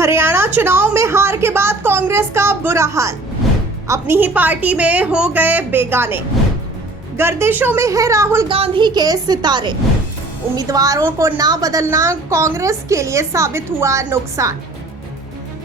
हरियाणा चुनाव में हार के बाद कांग्रेस का बुरा हाल, अपनी ही पार्टी में हो गए बेगाने। गर्दिशों में है राहुल गांधी के सितारे, उम्मीदवारों को ना बदलना कांग्रेस के लिए साबित हुआ नुकसान।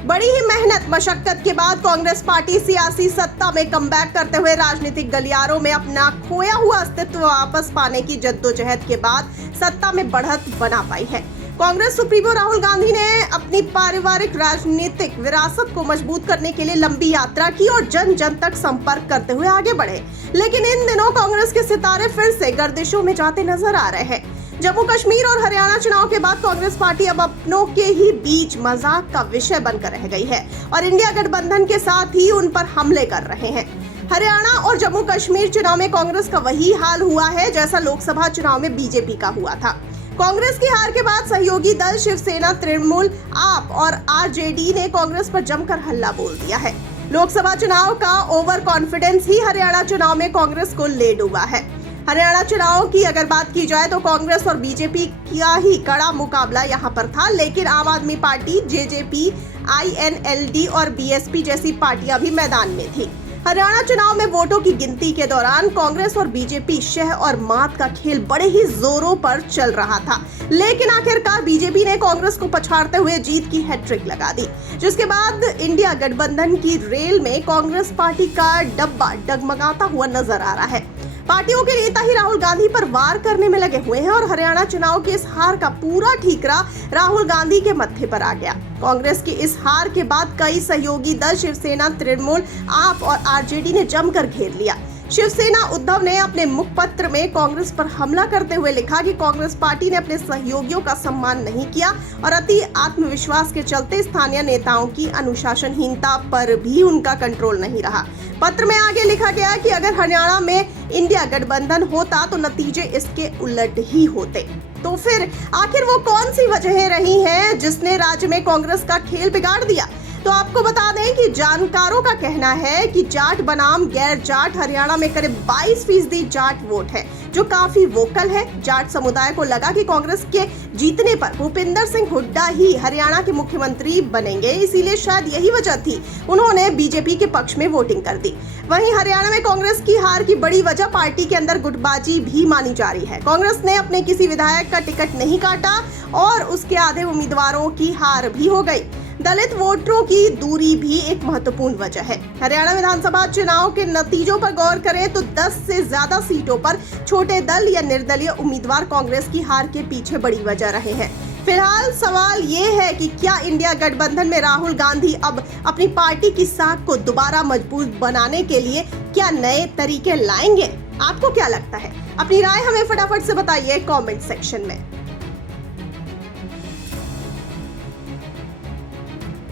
बड़ी ही मेहनत मशक्कत के बाद कांग्रेस पार्टी सियासी सत्ता में कमबैक करते हुए राजनीतिक गलियारों में अपना खोया हुआ अस्तित्व वापस पाने की जद्दोजहद के बाद सत्ता में बढ़त बना पाई है। कांग्रेस सुप्रीमो राहुल गांधी ने अपनी पारिवारिक राजनीतिक विरासत को मजबूत करने के लिए लंबी यात्रा की और जन जन तक संपर्क करते हुए आगे बढ़े। लेकिन इन दिनों कांग्रेस के सितारे फिर से गर्दिशों में जाते नजर आ रहे हैं। जम्मू कश्मीर और हरियाणा चुनाव के बाद कांग्रेस पार्टी अब अपनों के ही बीच मजाक का विषय बनकर रह गई है और इंडिया गठबंधन के साथ ही उन पर हमले कर रहे हैं। हरियाणा और जम्मू कश्मीर चुनाव में कांग्रेस का वही हाल हुआ है जैसा लोकसभा चुनाव में बीजेपी का हुआ था। कांग्रेस की हार के बाद सहयोगी दल शिवसेना, तृणमूल, आप और आरजेडी ने कांग्रेस पर जमकर हल्ला बोल दिया है। लोकसभा चुनाव का ओवर कॉन्फिडेंस ही हरियाणा चुनाव में कांग्रेस को ले डूबा है। हरियाणा चुनाव की अगर बात की जाए तो कांग्रेस और बीजेपी का ही कड़ा मुकाबला यहां पर था, लेकिन आम आदमी पार्टी, जेजेपी, आईएनएलडी और बीएसपी जैसी पार्टियां भी मैदान में थी। हरियाणा चुनाव में वोटों की गिनती के दौरान कांग्रेस और बीजेपी शह और मात का खेल बड़े ही जोरों पर चल रहा था, लेकिन आखिरकार बीजेपी ने कांग्रेस को पछाड़ते हुए जीत की हैट्रिक लगा दी, जिसके बाद इंडिया गठबंधन की रेल में कांग्रेस पार्टी का डब्बा डगमगाता हुआ नजर आ रहा है। पार्टियों के नेता ही राहुल गांधी पर वार करने में लगे हुए हैं और हरियाणा चुनाव के इस हार का पूरा ठीकरा राहुल गांधी के मत्थे पर आ गया। कांग्रेस की इस हार के बाद कई सहयोगी दल शिवसेना, तृणमूल, आप और आरजेडी ने जमकर घेर लिया। शिवसेना उद्धव ने अपने मुखपत्र में कांग्रेस पर हमला करते हुए लिखा कि कांग्रेस पार्टी ने अपने सहयोगियों का सम्मान नहीं किया और अति आत्मविश्वास के चलते स्थानीय नेताओं की अनुशासनहीनता पर भी उनका कंट्रोल नहीं रहा। पत्र में आगे लिखा गया कि अगर हरियाणा में इंडिया गठबंधन होता तो नतीजे इसके उलट ही होते। तो फिर आखिर वो कौन सी वजहें रही हैं जिसने राज्य में कांग्रेस का खेल बिगाड़ दिया? तो आपको बता दें कि जानकारों का कहना है कि जाट बनाम गैर जाट हरियाणा में करीब 22% जाट वोट है, जो काफी वोकल है। जाट समुदाय को लगा कि कांग्रेस के जीतने पर भूपेंद्र सिंह हुड्डा ही हरियाणा के मुख्यमंत्री बनेंगे, इसीलिए शायद यही वजह थी उन्होंने बीजेपी के पक्ष में वोटिंग कर दी। वहीं हरियाणा में कांग्रेस की हार की बड़ी वजह पार्टी के अंदर गुटबाजी भी मानी जा रही है। कांग्रेस ने अपने किसी विधायक का टिकट नहीं काटा और उसके आधे उम्मीदवारों की हार भी हो गई। दलित वोटरों की दूरी भी एक महत्वपूर्ण वजह है। हरियाणा विधानसभा चुनाव के नतीजों पर गौर करें तो 10 से ज्यादा सीटों पर छोटे दल या निर्दलीय उम्मीदवार कांग्रेस की हार के पीछे बड़ी वजह रहे हैं। फिलहाल सवाल ये है कि क्या इंडिया गठबंधन में राहुल गांधी अब अपनी पार्टी की साख को दोबारा मजबूत बनाने के लिए क्या नए तरीके लाएंगे? आपको क्या लगता है? अपनी राय हमें फटाफट से बताइए कमेंट सेक्शन में।